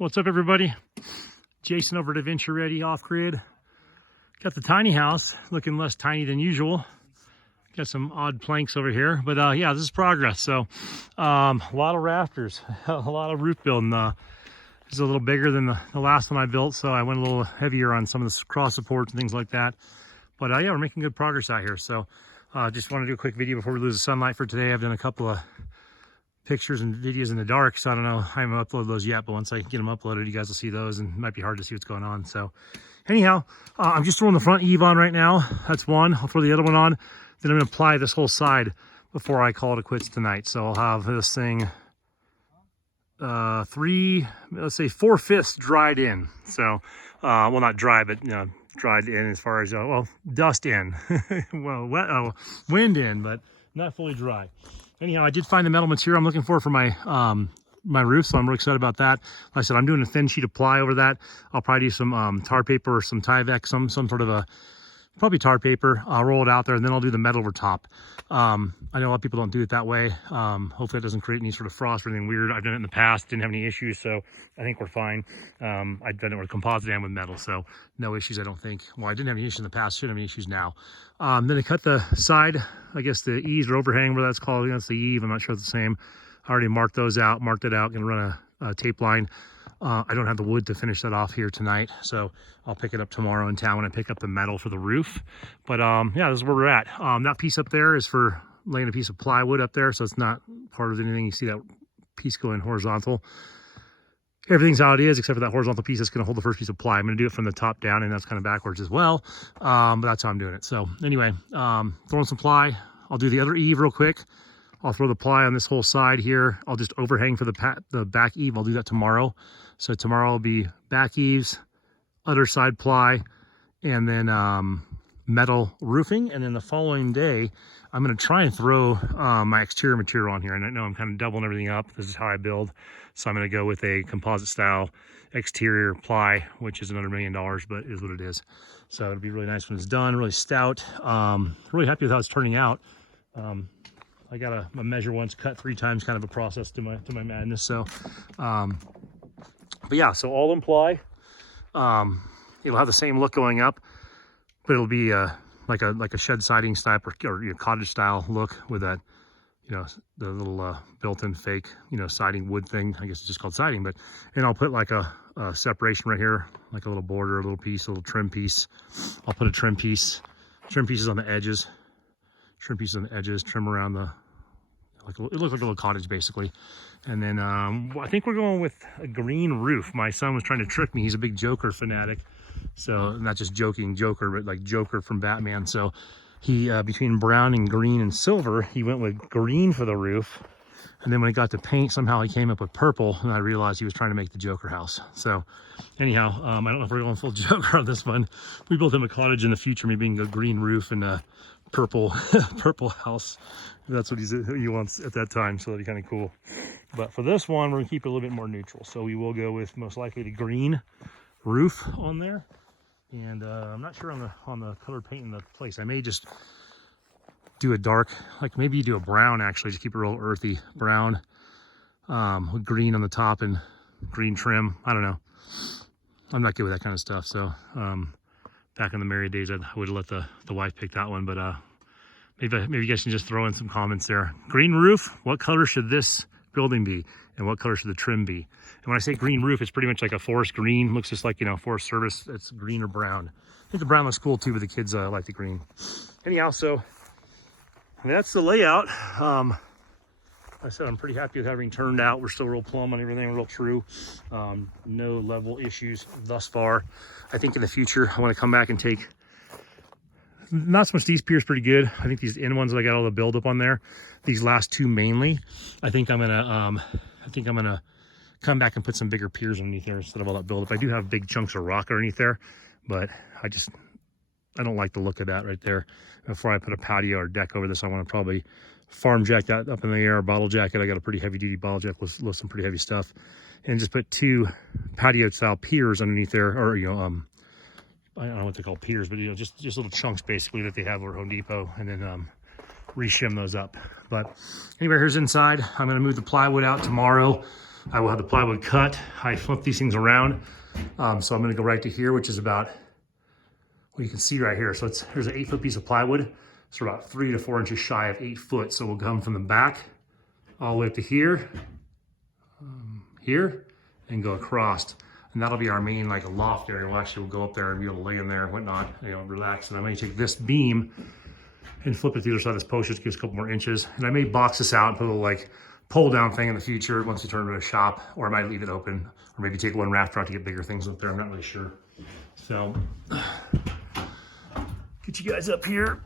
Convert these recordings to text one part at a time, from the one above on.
What's up, everybody? Jason over at Adventure Ready Off Grid. Got the tiny house looking less tiny than usual. Got some odd planks over here, but yeah, this is progress. So a lot of rafters, a lot of roof building. This is a little bigger than the last one I built, so I went a little heavier on some of the cross supports and things like that. But yeah, we're making good progress out here. So just want to do a quick video before we lose the sunlight for today. I've done a couple of pictures and videos in the dark, so I don't know, I haven't uploaded those yet, but once I get them uploaded, you guys will see those, and it might be hard to see what's going on. So anyhow, I'm just throwing the front eave on right now. That's one. I'll throw the other one on, then I'm going to apply this whole side before I call it quits tonight. So I'll have this thing let's say 4/5 dried in. So well, not dry, but you know, dried in as far as well, dust in. Well, wet, wind in, but not fully dry. Anyhow, I did find the metal material I'm looking for my my roof, so I'm really excited about that. Like I said, I'm doing a thin sheet of ply over that. I'll probably do some tar paper or some Tyvek, some sort of a, probably tar paper. I'll roll it out there, and then I'll do the metal over top. I know a lot of people don't do it that way. Hopefully it doesn't create any sort of frost or anything weird. I've done it in the past, didn't have any issues, so I think we're fine. I've done it with composite and with metal, so no issues, I don't think. Well, I didn't have any issues in the past, shouldn't have any issues now. Then I cut the side, I guess the eaves or overhang, whatever that's called. That's the eave, I'm not sure it's the same. I already marked those out, marked it out, gonna run a tape line. I don't have the wood to finish that off here tonight, so I'll pick it up tomorrow in town when I pick up the metal for the roof. But yeah, this is where we're at. That piece up there is for laying a piece of plywood up there, so it's not part of anything. You see that piece going horizontal. Everything's how it is, except for that horizontal piece that's going to hold the first piece of ply. I'm going to do it from the top down, and that's kind of backwards as well. But that's how I'm doing it. So anyway, throwing some ply. I'll do the other eave real quick. I'll throw the ply on this whole side here. I'll just overhang for the back eave. I'll do that tomorrow. So tomorrow will be back eaves, other side ply, and then metal roofing. And then the following day, I'm going to try and throw my exterior material on here. And I know I'm kind of doubling everything up. This is how I build. So I'm going to go with a composite style exterior ply, which is another $1 million, but is what it is. So it'll be really nice when it's done, really stout. Really happy with how it's turning out. I got a measure once, cut 3 times, kind of a process to my madness. So, but yeah, so all in ply. It'll have the same look going up, but it'll be like a shed siding type or you know, cottage style look with that, you know, the little built-in fake, you know, siding wood thing. I guess it's just called siding, but, and I'll put like a separation right here, like a little border, a little piece, a little trim piece. I'll put a trim pieces on the edges. Trim pieces on the edges, trim around the, it looks like a little cottage basically. And then I think we're going with a green roof. My son was trying to trick me. He's a big Joker fanatic. So not just joking Joker, but like Joker from Batman. So he, between brown and green and silver, he went with green for the roof. And then when he got to paint, somehow he came up with purple, and I realized he was trying to make the Joker house. So anyhow, I don't know if we're going full Joker on this one. We built him a cottage in the future, me being a green roof and a purple house. That's what he wants at that time, so that'd be kind of cool. But for this one, we're gonna keep it a little bit more neutral. So we will go with most likely the green roof on there. And I'm not sure on the color paint in the place. I may just do a dark, like maybe you do a brown actually, just keep it real earthy brown with green on the top and green trim. I don't know. I'm not good with that kind of stuff. So back in the married days, I would have let the wife pick that one, but maybe you guys can just throw in some comments there. Green roof, what color should this building be? And what color should the trim be? And when I say green roof, it's pretty much like a forest green. Looks just like, you know, Forest Service. It's green or brown. I think the brown looks cool too, but the kids like the green. Anyhow, so that's the layout. Like I said, I'm pretty happy with how everything turned out. We're still real plumb on everything, real true. No level issues thus far. I think in the future, I want to come back and take, not so much these piers pretty good. I think these end ones that I got all the buildup on there, these last 2 mainly, I think I'm gonna come back and put some bigger piers underneath there instead of all that buildup. I do have big chunks of rock underneath there, but I don't like the look of that right there. Before I put a patio or deck over this, I want to probably farm jack that up in the air, bottle jack it. I got a pretty heavy duty bottle jack with some pretty heavy stuff, and just put 2 patio style piers underneath there, or you know, I don't know what they call piers, but you know, just little chunks basically that they have over Home Depot, and then reshim those up. But anyway, here's inside. I'm going to move the plywood out tomorrow. I will have the plywood cut. I flip these things around. So I'm gonna go right to here, which is about, well, you can see right here. So here's an 8-foot piece of plywood. So about 3 to 4 inches shy of 8 foot. So we'll come from the back all the way up to here, here, and go across. And that'll be our main like a loft area. We'll go up there and be able to lay in there and whatnot, you know, relax. And I may take this beam and flip it to the other side of this post, just gives a couple more inches. And I may box this out and put a little like pull down thing in the future once we turn it into a shop, or I might leave it open, or maybe take one rafter out to get bigger things up there. I'm not really sure. So get you guys up here.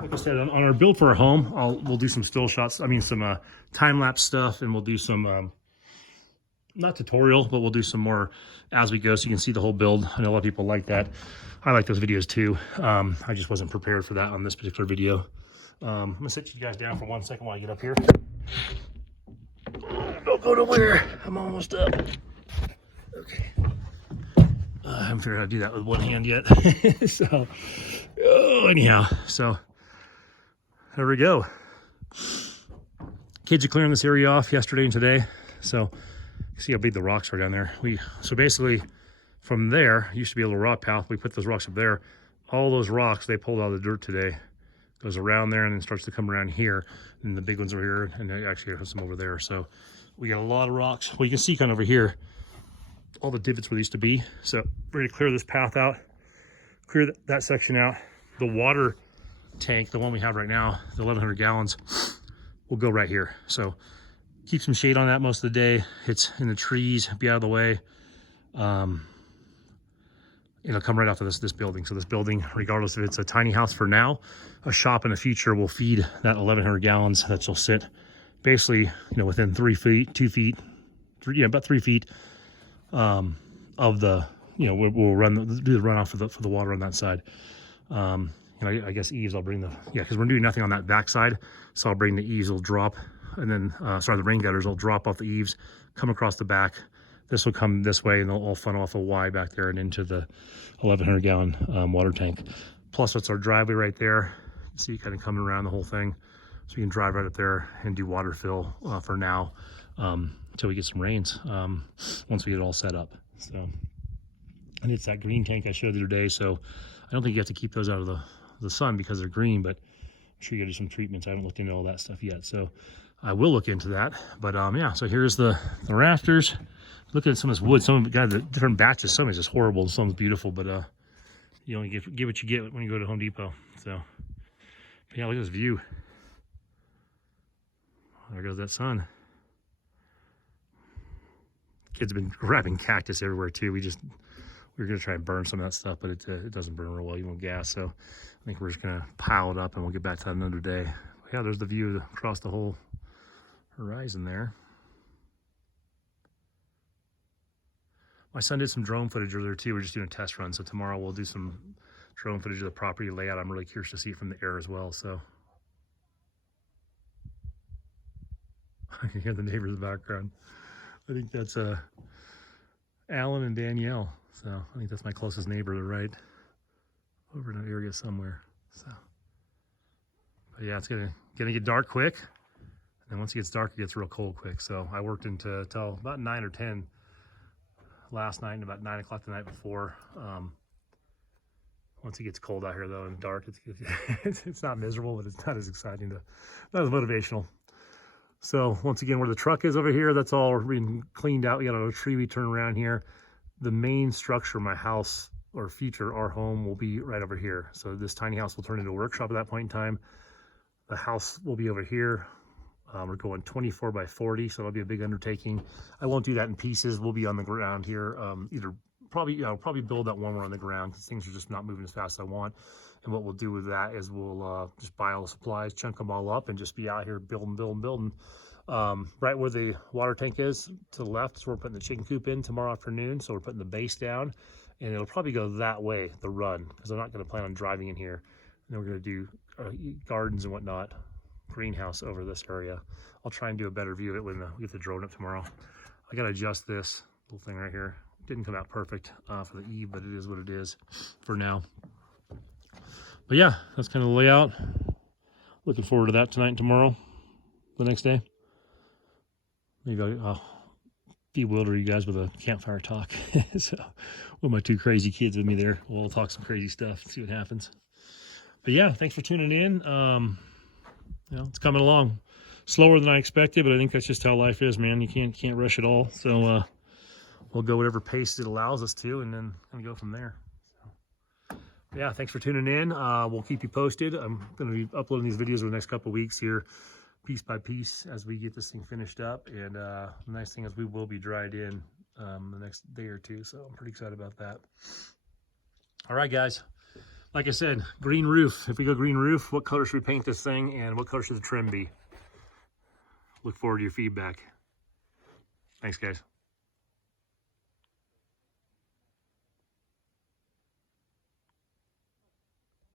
Like I said, on our build for our home, we'll do some still shots. I mean, some time-lapse stuff, and we'll do some, not tutorial, but we'll do some more as we go so you can see the whole build. I know a lot of people like that. I like those videos too. I just wasn't prepared for that on this particular video. I'm gonna sit you guys down for 1 second while I get up here. Don't go nowhere. I'm almost up. Okay. I haven't figured out how to do that with one hand yet. So, anyhow, so there we go. Kids are clearing this area off yesterday and today. So you see how big the rocks are down there. So basically from there, used to be a little rock path. We put those rocks up there. All those rocks, they pulled out of the dirt today. Goes around there and then starts to come around here. And the big ones are here, and they actually have some over there. So we got a lot of rocks. Well, you can see kind of over here, all the divots where they used to be. So we're gonna clear this path out, clear that section out. The water tank, the one we have right now, the 1,100 gallons, will go right here. So keep some shade on that most of the day. It's in the trees, be out of the way. It'll come right off of this building. So this building, regardless if it's a tiny house for now, a shop in the future, will feed that 1,100 gallons that will sit basically, you know, within 3 feet, 2 feet, about 3 feet of the, you know, we'll do the runoff for the water on that side. You know, I guess eaves, I'll bring because we're doing nothing on that back side. So I'll bring the eaves, will drop, and then, the rain gutters will drop off the eaves, come across the back. This will come this way, and they'll all funnel off a Y back there and into the 1,100 gallon water tank. Plus, that's our driveway right there. You can see kind of coming around the whole thing. So you can drive right up there and do water fill for now until we get some rains, once we get it all set up. So, and it's that green tank I showed you today. So I don't think you have to keep those out of the sun because they're green, but I'm sure you gotta do some treatments. I haven't looked into all that stuff yet. So I will look into that. But yeah, so here's the rafters. Look at some of this wood. Some of it got the different batches. Some is just horrible, some's beautiful, but you only get what you get when you go to Home Depot. So but yeah, look at this view. There goes that sun. Kids have been grabbing cactus everywhere too. We were gonna try and burn some of that stuff, but it doesn't burn real well, even with gas. So I think we're just gonna pile it up and we'll get back to that another day. But yeah, there's the view across the whole horizon there. My son did some drone footage earlier too. We're just doing a test run. So tomorrow we'll do some drone footage of the property layout. I'm really curious to see it from the air as well. So I can hear the neighbors in the background. I think that's Alan and Danielle. So I think that's my closest neighbor, right over in that area somewhere. So, but yeah, it's gonna get dark quick. And once it gets dark, it gets real cold quick. So I worked till about 9 or 10 last night, and about 9 o'clock the night before. Once it gets cold out here though and dark, it's not miserable, but it's not as exciting not as motivational. So once again, where the truck is over here, that's all been cleaned out. We got a tree we turn around here. The main structure of my house, or our home, will be right over here. So this tiny house will turn into a workshop at that point in time. The house will be over here. We're going 24 by 40, so it'll be a big undertaking. I won't do that in pieces. We'll be on the ground here. I'll probably build that one more on the ground because things are just not moving as fast as I want. And what we'll do with that is we'll just buy all the supplies, chunk them all up, and just be out here building. Right where the water tank is to the left, so we're putting the chicken coop in tomorrow afternoon. So we're putting the base down, and it'll probably go that way, the run, because I'm not going to plan on driving in here. And then we're going to do gardens and whatnot, greenhouse over this area. I'll try and do a better view of it when we get the drone up tomorrow. I got to adjust this little thing right here. Didn't come out perfect for the eve, but it is what it is for now. But yeah, that's kind of the layout. Looking forward to that tonight and tomorrow, the next day. Maybe I'll bewilder you guys with a campfire talk. So with my two crazy kids with me there, we'll talk some crazy stuff, see what happens. But yeah, thanks for tuning in. You know, it's coming along slower than I expected, but I think that's just how life is, man. You can't rush it all. So we'll go whatever pace it allows us to, and then go from there. So, yeah, thanks for tuning in. We'll keep you posted. I'm going to be uploading these videos over the next couple of weeks here, piece by piece, as we get this thing finished up. And the nice thing is we will be dried in the next day or two, so I'm pretty excited about that. All right, guys. Like I said, green roof. If we go green roof, what color should we paint this thing, and what color should the trim be? Look forward to your feedback. Thanks, guys.